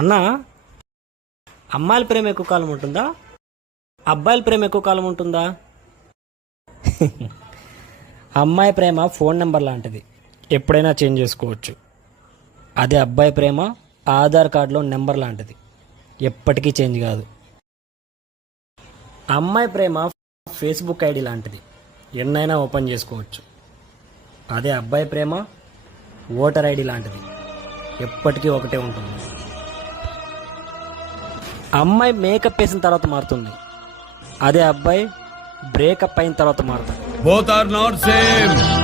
అన్నా, అమ్మాయిల ప్రేమ ఎక్కువ కాలం ఉంటుందా, అబ్బాయిల ప్రేమ ఎక్కువ కాలం ఉంటుందా? అమ్మాయి ప్రేమ ఫోన్ నెంబర్ లాంటిది, ఎప్పుడైనా చేంజ్ చేసుకోవచ్చు. అదే అబ్బాయి ప్రేమ ఆధార్ కార్డులో నెంబర్ లాంటిది, ఎప్పటికీ చేంజ్ కాదు. అమ్మాయి ప్రేమ ఫేస్బుక్ ఐడి లాంటిది, ఎన్నైనా ఓపెన్ చేసుకోవచ్చు. అదే అబ్బాయి ప్రేమ ఓటర్ ఐడి లాంటిది, ఎప్పటికీ ఒకటే ఉంటుంది. అమ్మాయి మేకప్ వేసిన తర్వాత మారుతుంది, అదే అబ్బాయి బ్రేకప్ అయిన తర్వాత మారుతాడు. Both are not same.